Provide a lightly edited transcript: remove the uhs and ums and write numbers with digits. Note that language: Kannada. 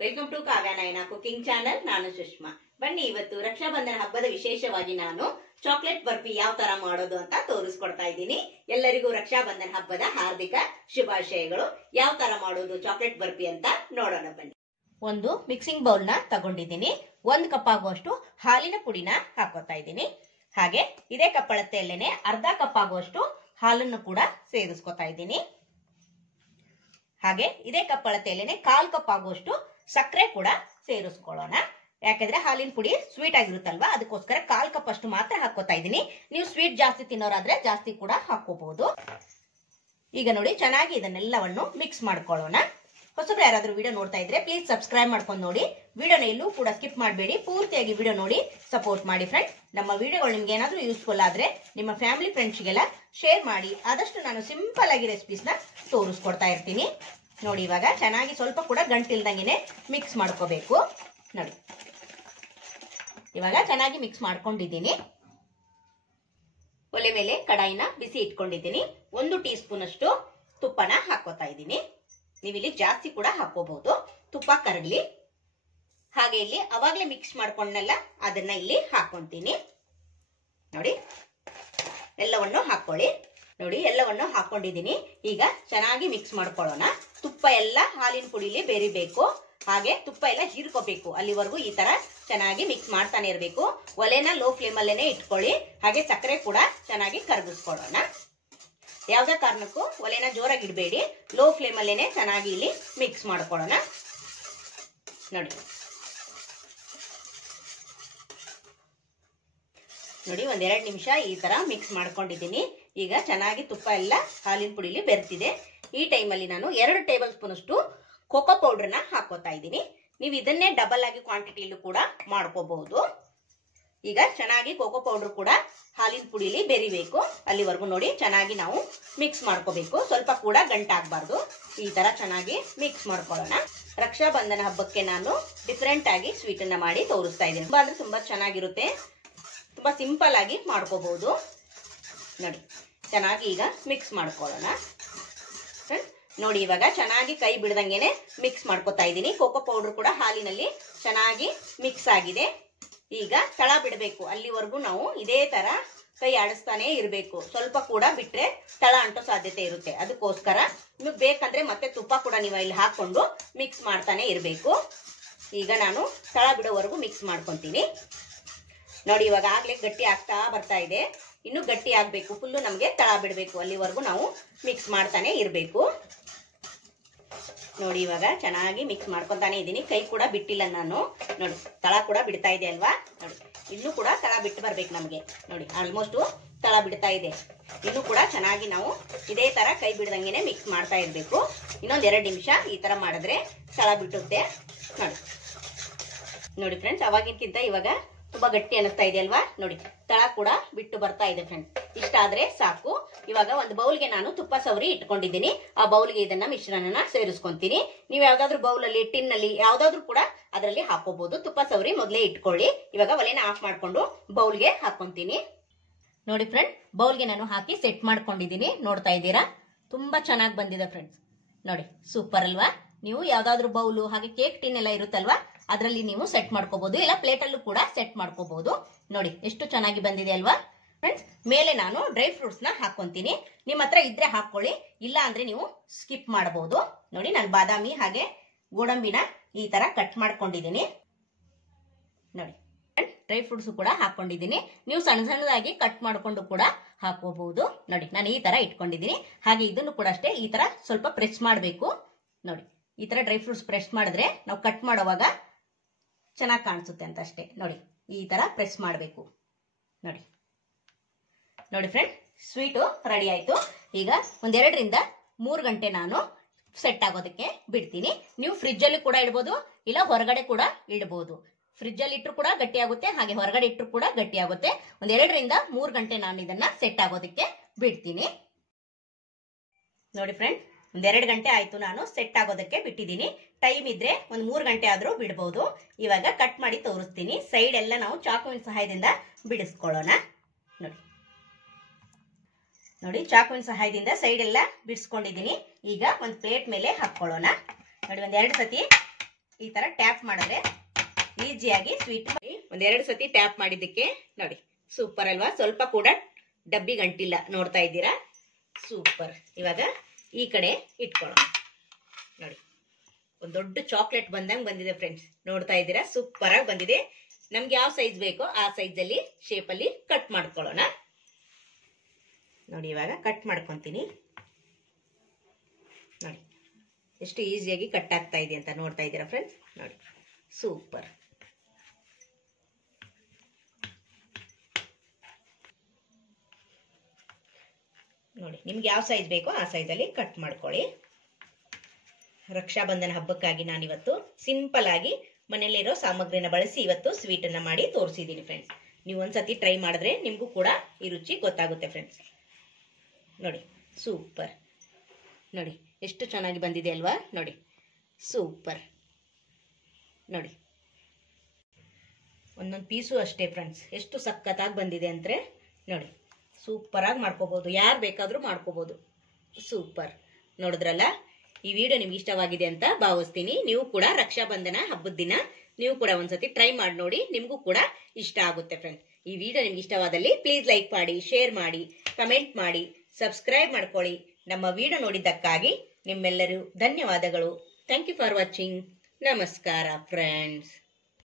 Welcome to Kavyanayana cooking channel. ನಾನು ಸುಷ್ಮಾ. ಬನ್ನಿ, ಇವತ್ತು ರಕ್ಷಾಬಂಧನ ಹಬ್ಬದ ವಿಶೇಷವಾಗಿ ನಾನು ಚಾಕ್ಲೇಟ್ ಬರ್ಫಿ ಯಾವ ತರ ಮಾಡೋದು ಅಂತ ತೋರಿಸ್ಕೊಡ್ತಾ ಇದ್ದೀನಿ. ಎಲ್ಲರಿಗೂ ರಕ್ಷಾಬಂಧನ ಹಬ್ಬದ ಹಾರ್ದಿಕ ಶುಭಾಶಯಗಳು. ಯಾವ ತರ ಮಾಡೋದು ಚಾಕ್ಲೇಟ್ ಬರ್ಫಿ ಅಂತ ನೋಡೋಣ ಬನ್ನಿ. ಒಂದು ಮಿಕ್ಸಿಂಗ್ ಬೌಲ್ ನ ತಗೊಂಡಿದ್ದೀನಿ. 1 ಕಪ್ ಆಗುವಷ್ಟು ಹಾಲಿನ ಪುಡಿನ ಹಾಕೋತಾ ಇದ್ದೀನಿ. ಹಾಗೆ ಇದೇ ಕಪ್ ಅಳತೆಯಲ್ಲೇನೆ ಅರ್ಧ ಕಪ್ ಆಗುವಷ್ಟು ಹಾಲನ್ನು ಕೂಡ ಸೇರಿಸ್ಕೊತಾ ಇದ್ದೀನಿ. ಹಾಗೆ ಇದೇ ಕಪ್ ಅಳತೆಯಲ್ಲೇನೆ 1/4 ಕಪ್ ಆಗುವಷ್ಟು ಸಕ್ಕರೆ ಕೂಡ ಸೇರಿಸ್ಕೊಳ್ಳೋಣ. ಯಾಕಂದ್ರೆ ಹಾಲಿನ ಪುಡಿ ಸ್ವೀಟ್ ಆಗಿರುತ್ತಲ್ವಾ, ಅದಕ್ಕೋಸ್ಕರ 1/4 ಕಪ್ ಅಷ್ಟು ಮಾತ್ರ ಹಾಕೋತಾ ಇದ್ದೀನಿ. ನೀವು ಸ್ವೀಟ್ ಜಾಸ್ತಿ ತಿನ್ನೋರಾದ್ರೆ ಜಾಸ್ತಿ ಕೂಡ ಹಾಕೋಬಹುದು. ಈಗ ನೋಡಿ, ಚೆನ್ನಾಗಿ ಇದನ್ನೆಲ್ಲವನ್ನು ಮಿಕ್ಸ್ ಮಾಡ್ಕೊಳ್ಳೋಣ. ಹೊಸಬ್ರು ಯಾರಾದ್ರೂ ವಿಡಿಯೋ ನೋಡ್ತಾ ಇದ್ರೆ ಪ್ಲೀಸ್ ಸಬ್ಸ್ಕ್ರೈಬ್ ಮಾಡ್ಕೊಂಡು ನೋಡಿ. ವಿಡಿಯೋನ ಎಲ್ಲೂ ಕೂಡ ಸ್ಕಿಪ್ ಮಾಡಬೇಡಿ, ಪೂರ್ತಿಯಾಗಿ ವಿಡಿಯೋ ನೋಡಿ ಸಪೋರ್ಟ್ ಮಾಡಿ ಫ್ರೆಂಡ್ಸ್. ನಮ್ಮ ವಿಡಿಯೋಗಳು ನಿಮ್ಗೆ ಏನಾದ್ರೂ ಯೂಸ್ಫುಲ್ ಆದ್ರೆ ನಿಮ್ಮ ಫ್ಯಾಮಿಲಿ ಫ್ರೆಂಡ್ಸ್ಗೆಲ್ಲ ಶೇರ್ ಮಾಡಿ. ಆದಷ್ಟು ನಾನು ಸಿಂಪಲ್ ಆಗಿ ರೆಸಿಪೀಸ್ನ ತೋರಿಸ್ಕೊಡ್ತಾ ಇರ್ತೀನಿ. ನೋಡಿ, ಇವಾಗ ಚೆನ್ನಾಗಿ ಸ್ವಲ್ಪ ಕೂಡ ಗಂಟಿಲ್ದಂಗೆನೆ ಮಿಕ್ಸ್ ಮಾಡ್ಕೋಬೇಕು. ನೋಡಿ, ಇವಾಗ ಚೆನ್ನಾಗಿ ಮಿಕ್ಸ್ ಮಾಡ್ಕೊಂಡಿದ್ದೀನಿ. ಒಲೆ ಮೇಲೆ ಕಡಾಯಿನ ಬಿಸಿ ಇಟ್ಕೊಂಡಿದ್ದೀನಿ. 1 ಟೀ ಸ್ಪೂನ್ ಅಷ್ಟು ತುಪ್ಪನ ಹಾಕೋತಾ ಇದ್ದೀನಿ. ನೀವಿಲ್ಲಿ ಜಾಸ್ತಿ ಕೂಡ ಹಾಕೋಬಹುದು, ತುಪ್ಪ ಕರಗಲಿ. ಹಾಗೆ ಇಲ್ಲಿ ಅವಾಗ್ಲೇ ಮಿಕ್ಸ್ ಮಾಡ್ಕೊಂಡಲ್ಲ, ಅದನ್ನ ಇಲ್ಲಿ ಹಾಕೊಂತೀನಿ. ನೋಡಿ, ಎಲ್ಲವನ್ನು ಹಾಕೊಳ್ಳಿ. ನೋಡಿ, ಎಲ್ಲವನ್ನು ಹಾಕೊಂಡಿದ್ದೀನಿ. ಈಗ ಚೆನ್ನಾಗಿ ಮಿಕ್ಸ್ ಮಾಡ್ಕೊಳ್ಳೋಣ. ತುಪ್ಪ ಎಲ್ಲ ಹಾಲಿನ ಪುಡಿಲಿ ಬೆರಿಬೇಕು, ಹಾಗೆ ತುಪ್ಪ ಎಲ್ಲ ಹೀರ್ಕೋಬೇಕು. ಅಲ್ಲಿವರೆಗೂ ಈ ತರ ಚೆನ್ನಾಗಿ ಮಿಕ್ಸ್ ಮಾಡ್ತಾನೆ ಇರಬೇಕು. ಒಲೆನ ಲೋ ಫ್ಲೇಮ್ ಅಲ್ಲೇನೆ ಇಟ್ಕೊಳ್ಳಿ. ಹಾಗೆ ಸಕ್ಕರೆ ಕೂಡ ಚೆನ್ನಾಗಿ ಕರಗಿಸ್ಕೊಳ್ಳೋಣ. ಯಾವುದೇ ಕಾರಣಕ್ಕೂ ಒಲೆನ ಜೋರಾಗಿ ಇಡಬೇಡಿ, ಲೋ ಫ್ಲೇಮ್ ಅಲ್ಲೇನೆ ಚೆನ್ನಾಗಿ ಇಲ್ಲಿ ಮಿಕ್ಸ್ ಮಾಡ್ಕೊಳ್ಳೋಣ. ನೋಡಿ ನೋಡಿ, 1-2 ನಿಮಿಷ ಈ ತರ ಮಿಕ್ಸ್ ಮಾಡ್ಕೊಂಡಿದ್ದೀನಿ. ಈಗ ಚೆನ್ನಾಗಿ ತುಪ್ಪ ಎಲ್ಲ ಹಾಲಿನ ಪುಡಿಲಿ ಬೆರ್ತಿದೆ. ಈ ಟೈಮಲ್ಲಿ ನಾನು 2 ಟೇಬಲ್ ಸ್ಪೂನ್ ಅಷ್ಟು ಕೋಕೋ ಪೌಡರ್ನ ಹಾಕೋತಾ ಇದ್ದೀನಿ. ನೀವು ಇದನ್ನೇ ಡಬಲ್ ಆಗಿ ಕ್ವಾಂಟಿಟಿಯಲ್ಲೂ ಕೂಡ ಮಾಡ್ಕೋಬಹುದು. ಈಗ ಚೆನ್ನಾಗಿ ಕೋಕೋ ಪೌಡರ್ ಕೂಡ ಹಾಲಿನ ಪುಡಿಲಿ ಬೆರಿಬೇಕು. ಅಲ್ಲಿವರೆಗೂ ನೋಡಿ ಚೆನ್ನಾಗಿ ನಾವು ಮಿಕ್ಸ್ ಮಾಡ್ಕೋಬೇಕು. ಸ್ವಲ್ಪ ಕೂಡ ಗಂಟಾಗಬಾರ್ದು. ಈ ತರ ಚೆನ್ನಾಗಿ ಮಿಕ್ಸ್ ಮಾಡ್ಕೊಳ್ಳೋಣ. ರಕ್ಷಾಬಂಧನ ಹಬ್ಬಕ್ಕೆ ನಾನು ಡಿಫ್ರೆಂಟ್ ಆಗಿ ಸ್ವೀಟ್ ಅನ್ನ ಮಾಡಿ ತೋರಿಸ್ತಾ ಇದ್ದೀನಿ. ತುಂಬಾ ಅಂದ್ರೆ ತುಂಬಾ ಚೆನ್ನಾಗಿರುತ್ತೆ. ತುಂಬಾ ಸಿಂಪಲ್ ಆಗಿ ಮಾಡ್ಕೋಬಹುದು. ನೋಡಿ, ಚೆನ್ನಾಗಿ ಈಗ ಮಿಕ್ಸ್ ಮಾಡ್ಕೊಳ್ಳೋಣ. ನೋಡಿ, ಇವಾಗ ಚೆನ್ನಾಗಿ ಕೈ ಬಿಡದಂಗೆನೆ ಮಿಕ್ಸ್ ಮಾಡ್ಕೋತಾ ಇದ್ದೀನಿ. ಕೋಕೋ ಪೌಡರ್ ಕೂಡ ಹಾಲಿನಲ್ಲಿ ಚೆನ್ನಾಗಿ ಮಿಕ್ಸ್ ಆಗಿದೆ. ಈಗ ತಳ ಬಿಡಬೇಕು. ಅಲ್ಲಿವರೆಗೂ ನಾವು ಇದೇ ತರ ಕೈ ಆಡಿಸ್ತಾನೆ ಇರಬೇಕು. ಸ್ವಲ್ಪ ಕೂಡ ಬಿಟ್ರೆ ತಳ ಅಂಟೋ ಸಾಧ್ಯತೆ ಇರುತ್ತೆ. ಅದಕ್ಕೋಸ್ಕರ ನಿಮಗೆ ಬೇಕಂದ್ರೆ ಮತ್ತೆ ತುಪ್ಪ ಕೂಡ ನೀವು ಇಲ್ಲಿ ಹಾಕೊಂಡು ಮಿಕ್ಸ್ ಮಾಡ್ತಾನೆ ಇರಬೇಕು. ಈಗ ನಾನು ತಳ ಬಿಡೋವರೆಗೂ ಮಿಕ್ಸ್ ಮಾಡ್ಕೊಂತೀನಿ. ನೋಡಿ, ಇವಾಗ ಆಗ್ಲೇ ಗಟ್ಟಿ ಆಗ್ತಾ ಬರ್ತಾ ಇದೆ. ಇನ್ನು ಗಟ್ಟಿ ಆಗ್ಬೇಕು, ಫುಲ್ಲು ನಮಗೆ ತಳ ಬಿಡಬೇಕು. ಅಲ್ಲಿವರೆಗೂ ನಾವು ಮಿಕ್ಸ್ ಮಾಡ್ತಾನೆ ಇರಬೇಕು. ನೋಡಿ, ಇವಾಗ ಚೆನ್ನಾಗಿ ಮಿಕ್ಸ್ ಮಾಡ್ಕೊಂತಾನೆ ಇದ್ದೀನಿ. ಕೈ ಕೂಡ ಬಿಟ್ಟಿಲ್ಲ ನಾನು. ನೋಡಿ, ತಳ ಕೂಡ ಬಿಡ್ತಾ ಇದೆ ಅಲ್ವಾ. ನೋಡಿ, ಇನ್ನು ಕೂಡ ತಳ ಬಿಟ್ಟು ಬರ್ಬೇಕು ನಮಗೆ. ನೋಡಿ, ಆಲ್ಮೋಸ್ಟ್ ತಳ ಬಿಡ್ತಾ ಇದೆ. ಇನ್ನು ಕೂಡ ಚೆನ್ನಾಗಿ ನಾವು ಇದೇ ತರ ಕೈ ಬಿಡ್ದಂಗೆನೆ ಮಿಕ್ಸ್ ಮಾಡ್ತಾ ಇರಬೇಕು. ಇನ್ನೊಂದ್ 2 ನಿಮಿಷ ಈ ತರ ಮಾಡಿದ್ರೆ ತಳ ಬಿಟ್ಟುತ್ತೆ. ನೋಡಿ ನೋಡಿ ಫ್ರೆಂಡ್ಸ್, ಅವಾಗಿನಕ್ಕಿಂತ ಇವಾಗ ತುಂಬಾ ಗಟ್ಟಿ ಅನಿಸ್ತಾ ಇದೆ ಅಲ್ವಾ. ನೋಡಿ, ತಳ ಕೂಡ ಬಿಟ್ಟು ಬರ್ತಾ ಇದೆ ಫ್ರೆಂಡ್ಸ್. ಇಷ್ಟ ಆದ್ರೆ ಸಾಕು. ಇವಾಗ ಒಂದು ಬೌಲ್ಗೆ ನಾನು ತುಪ್ಪ ಸವರಿ ಇಟ್ಕೊಂಡಿದ್ದೀನಿ. ಆ ಬೌಲ್ಗೆ ಇದನ್ನ ಮಿಶ್ರಣನ ಸೇರಿಸ್ಕೊಂತೀನಿ. ನೀವು ಯಾವ್ದಾದ್ರು ಬೌಲಲ್ಲಿ, ಟಿನ್ ಅಲ್ಲಿ ಯಾವ್ದಾದ್ರು ಕೂಡ ಅದರಲ್ಲಿ ಹಾಕೋಬಹುದು. ತುಪ್ಪ ಸವರಿ ಮೊದಲೇ ಇಟ್ಕೊಳ್ಳಿ. ಇವಾಗ ಒಲೆನ ಆಫ್ ಮಾಡ್ಕೊಂಡು ಬೌಲ್ಗೆ ಹಾಕೊಂತೀನಿ. ನೋಡಿ ಫ್ರೆಂಡ್, ಬೌಲ್ಗೆ ನಾನು ಹಾಕಿ ಸೆಟ್ ಮಾಡ್ಕೊಂಡಿದ್ದೀನಿ. ನೋಡ್ತಾ ಇದ್ದೀರಾ, ತುಂಬಾ ಚೆನ್ನಾಗಿ ಬಂದಿದೆ ಫ್ರೆಂಡ್ಸ್. ನೋಡಿ, ಸೂಪರ್ ಅಲ್ವಾ. ನೀವು ಯಾವ್ದಾದ್ರು ಬೌಲು ಹಾಗೆ ಕೇಕ್ ಟಿನ್ ಎಲ್ಲ ಇರುತ್ತಲ್ವಾ, ಅದರಲ್ಲಿ ನೀವು ಸೆಟ್ ಮಾಡ್ಕೋಬಹುದು. ಇಲ್ಲ ಪ್ಲೇಟ್ ಅಲ್ಲೂ ಕೂಡ ಸೆಟ್ ಮಾಡ್ಕೋಬಹುದು. ನೋಡಿ, ಎಷ್ಟು ಚೆನ್ನಾಗಿ ಬಂದಿದೆ ಅಲ್ವಾ ಫ್ರೆಂಡ್ಸ್. ಮೇಲೆ ನಾನು ಡ್ರೈ ಫ್ರೂಟ್ಸ್ ನ ಹಾಕೊಂತೀನಿ. ನಿಮ್ಮ ಹತ್ರ ಇದ್ರೆ ಹಾಕೊಳ್ಳಿ, ಇಲ್ಲ ಅಂದ್ರೆ ನೀವು ಸ್ಕಿಪ್ ಮಾಡಬಹುದು. ನೋಡಿ, ನಾನು ಬಾದಾಮಿ ಹಾಗೆ ಗೋಡಂಬಿನ ಈ ತರ ಕಟ್ ಮಾಡ್ಕೊಂಡಿದ್ದೀನಿ. ನೋಡಿ, ಡ್ರೈ ಫ್ರೂಟ್ಸ್ ಕೂಡ ಹಾಕೊಂಡಿದ್ದೀನಿ. ನೀವು ಸಣ್ಣ ಸಣ್ಣದಾಗಿ ಕಟ್ ಮಾಡ್ಕೊಂಡು ಕೂಡ ಹಾಕೋಬಹುದು. ನೋಡಿ, ನಾನು ಈ ತರ ಇಟ್ಕೊಂಡಿದ್ದೀನಿ. ಹಾಗೆ ಇದನ್ನು ಕೂಡ ಅಷ್ಟೇ ಈ ತರ ಸ್ವಲ್ಪ ಪ್ರೆಸ್ ಮಾಡಬೇಕು. ನೋಡಿ, ಈ ತರ ಡ್ರೈ ಫ್ರೂಟ್ಸ್ ಪ್ರೆಸ್ ಮಾಡಿದ್ರೆ ನಾವು ಕಟ್ ಮಾಡುವಾಗ ಚೆನ್ನಾಗಿ ಕಾಣಿಸುತ್ತೆ ಅಂತ ಅಷ್ಟೇ. ನೋಡಿ, ಈ ತರ ಪ್ರೆಸ್ ಮಾಡಬೇಕು. ನೋಡಿ ನೋಡಿ ಫ್ರೆಂಡ್, ಸ್ವೀಟು ರೆಡಿ ಆಯ್ತು. ಈಗ 1-2 ರಿಂದ 3 ಗಂಟೆ ನಾನು ಸೆಟ್ ಆಗೋದಕ್ಕೆ ಬಿಡ್ತೀನಿ. ನೀವು ಫ್ರಿಜ್ ಅಲ್ಲಿ ಕೂಡ ಇಡಬಹುದು, ಇಲ್ಲ ಹೊರಗಡೆ ಕೂಡ ಇಡಬಹುದು. ಫ್ರಿಜ್ ಅಲ್ಲಿ ಇಟ್ಟರು ಕೂಡ ಗಟ್ಟಿ ಆಗುತ್ತೆ, ಹಾಗೆ ಹೊರಗಡೆ ಇಟ್ಟರು ಕೂಡ ಗಟ್ಟಿ ಆಗುತ್ತೆ. 1-2 ರಿಂದ 3 ಗಂಟೆ ನಾನು ಇದನ್ನ ಸೆಟ್ ಆಗೋದಕ್ಕೆ ಬಿಡ್ತೀನಿ. ನೋಡಿ ಫ್ರೆಂಡ್, 1-2 ಗಂಟೆ ಆಯ್ತು ನಾನು ಸೆಟ್ ಆಗೋದಕ್ಕೆ ಬಿಟ್ಟಿದ್ದೀನಿ. ಟೈಮ್ ಇದ್ರೆ 1-3 ಗಂಟೆ ಆದ್ರೂ ಬಿಡಬಹುದು. ಇವಾಗ ಕಟ್ ಮಾಡಿ ತೋರಿಸ್ತೀನಿ. ಸೈಡ್ ಎಲ್ಲ ನಾವು ಚಾಕುವಿನ ಸಹಾಯದಿಂದ ಬಿಡಿಸ್ಕೊಳ್ಳೋಣ. ನೋಡಿ ನೋಡಿ, ಚಾಕುವಿನ ಸಹಾಯದಿಂದ ಸೈಡ್ ಎಲ್ಲ ಬಿಡಿಸ್ಕೊಂಡಿದ್ದೀನಿ. ಈಗ ಒಂದು ಪ್ಲೇಟ್ ಮೇಲೆ ಹಾಕೊಳ್ಳೋಣ. ನೋಡಿ, 1-2 ಸತಿ ಈ ತರ ಟ್ಯಾಪ್ ಮಾಡಿದ್ರೆ ಈಸಿಯಾಗಿ ಸ್ವೀಟ್ ಒಂದೆರಡು ಸತಿ ಟ್ಯಾಪ್ ಮಾಡಿದ್ದಕ್ಕೆ ನೋಡಿ ಸೂಪರ್ ಅಲ್ವಾ? ಸ್ವಲ್ಪ ಕೂಡ ಡಬ್ಬಿ ಗಂಟಿಲ್ಲ, ನೋಡ್ತಾ ಇದ್ದೀರಾ? ಸೂಪರ್. ಇವಾಗ ಈ ಕಡೆ ಇಟ್ಕೊಳ್ಳೋಣ. ನೋಡಿ ಒಂದು ದೊಡ್ಡ ಚಾಕ್ಲೇಟ್ ಬಂದಂಗೆ ಬಂದಿದೆ ಫ್ರೆಂಡ್ಸ್, ನೋಡ್ತಾ ಇದ್ದೀರಾ? ಸೂಪರ್ ಆಗಿ ಬಂದಿದೆ. ನಮ್ಗೆ ಯಾವ ಸೈಜ್ ಬೇಕೋ ಆ ಸೈಜ್ ಅಲ್ಲಿ ಶೇಪ್ ಅಲ್ಲಿ ಕಟ್ ಮಾಡ್ಕೊಳ್ಳೋಣ. ನೋಡಿ ಇವಾಗ ಕಟ್ ಮಾಡ್ಕೊಂತೀನಿ. ನೋಡಿ ಎಷ್ಟು ಈಸಿಯಾಗಿ ಕಟ್ ಆಗ್ತಾ ಇದೆ ಅಂತ ನೋಡ್ತಾ ಇದ್ದೀರಾ ಫ್ರೆಂಡ್ಸ್? ನೋಡಿ ಸೂಪರ್. ನೋಡಿ ನಿಮ್ಗೆ ಯಾವ ಸೈಜ್ ಬೇಕೋ ಆ ಸೈಜಲ್ಲಿ ಕಟ್ ಮಾಡ್ಕೊಳ್ಳಿ. ರಕ್ಷಾಬಂಧನ ಹಬ್ಬಕ್ಕಾಗಿ ನಾನಿವತ್ತು ಸಿಂಪಲ್ ಆಗಿ ಮನೆಯಲ್ಲಿರೋ ಸಾಮಗ್ರಿನ ಬಳಸಿ ಇವತ್ತು ಸ್ವೀಟ್ ಅನ್ನ ಮಾಡಿ ತೋರಿಸಿದ್ದೀನಿ ಫ್ರೆಂಡ್ಸ್. ನೀವು ಒಂದ್ಸತಿ ಟ್ರೈ ಮಾಡಿದ್ರೆ ನಿಮಗೂ ಕೂಡ ಈ ರುಚಿ ಗೊತ್ತಾಗುತ್ತೆ ಫ್ರೆಂಡ್ಸ್. ನೋಡಿ ಸೂಪರ್. ನೋಡಿ ಎಷ್ಟು ಚೆನ್ನಾಗಿ ಬಂದಿದೆ ಅಲ್ವಾ? ನೋಡಿ ಸೂಪರ್. ನೋಡಿ ಒಂದೊಂದು ಪೀಸು ಅಷ್ಟೇ ಫ್ರೆಂಡ್ಸ್, ಎಷ್ಟು ಸಖತ್ತಾಗಿ ಬಂದಿದೆ ಅಂದ್ರೆ ನೋಡಿ ಸೂಪರ್ ಆಗಿ ಮಾಡ್ಕೋಬಹುದು, ಯಾರು ಬೇಕಾದ್ರೂ ಮಾಡ್ಕೋಬಹುದು. ಸೂಪರ್. ನೋಡಿದ್ರಲ್ಲ, ಈ ವಿಡಿಯೋ ನಿಮ್ಗೆ ಇಷ್ಟವಾಗಿದೆ ಅಂತ ಭಾವಿಸ್ತೀನಿ. ನೀವು ಕೂಡ ರಕ್ಷಾಬಂಧನ ಹಬ್ಬದ ದಿನ ನೀವು ಕೂಡ ಒಂದ್ಸತಿ ಟ್ರೈ ಮಾಡಿ ನೋಡಿ, ನಿಮಗೂ ಕೂಡ ಇಷ್ಟ ಆಗುತ್ತೆ ಫ್ರೆಂಡ್ಸ್. ಈ ವಿಡಿಯೋ ನಿಮ್ಗೆ ಇಷ್ಟವಾದಲ್ಲಿ ಪ್ಲೀಸ್ ಲೈಕ್ ಮಾಡಿ, ಶೇರ್ ಮಾಡಿ, ಕಮೆಂಟ್ ಮಾಡಿ, ಸಬ್ಸ್ಕ್ರೈಬ್ ಮಾಡ್ಕೊಳ್ಳಿ. ನಮ್ಮ ವಿಡಿಯೋ ನೋಡಿದ್ದಕ್ಕಾಗಿ ನಿಮ್ಮೆಲ್ಲರೂ ಧನ್ಯವಾದಗಳು. Thank you for watching. ನಮಸ್ಕಾರ ಫ್ರೆಂಡ್ಸ್.